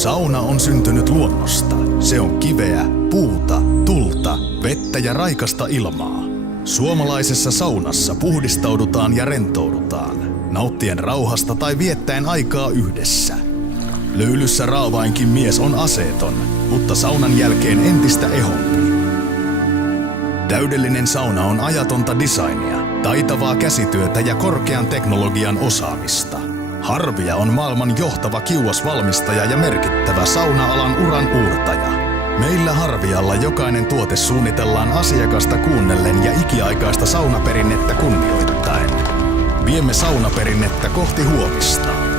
Sauna on syntynyt luonnosta. Se on kiveä, puuta, tulta, vettä ja raikasta ilmaa. Suomalaisessa saunassa puhdistaudutaan ja rentoudutaan, nauttien rauhasta tai viettäen aikaa yhdessä. Löylyssä raavainkin mies on aseeton, mutta saunan jälkeen entistä ehompi. Täydellinen sauna on ajatonta designia, taitavaa käsityötä ja korkean teknologian osaamista. Harvia on maailman johtava kiuasvalmistaja ja merkittävä sauna-alan uran uurtaja. Meillä Harvialla jokainen tuote suunnitellaan asiakasta kuunnellen ja ikiaikaista saunaperinnettä kunnioittaen. Viemme saunaperinnettä kohti huomista.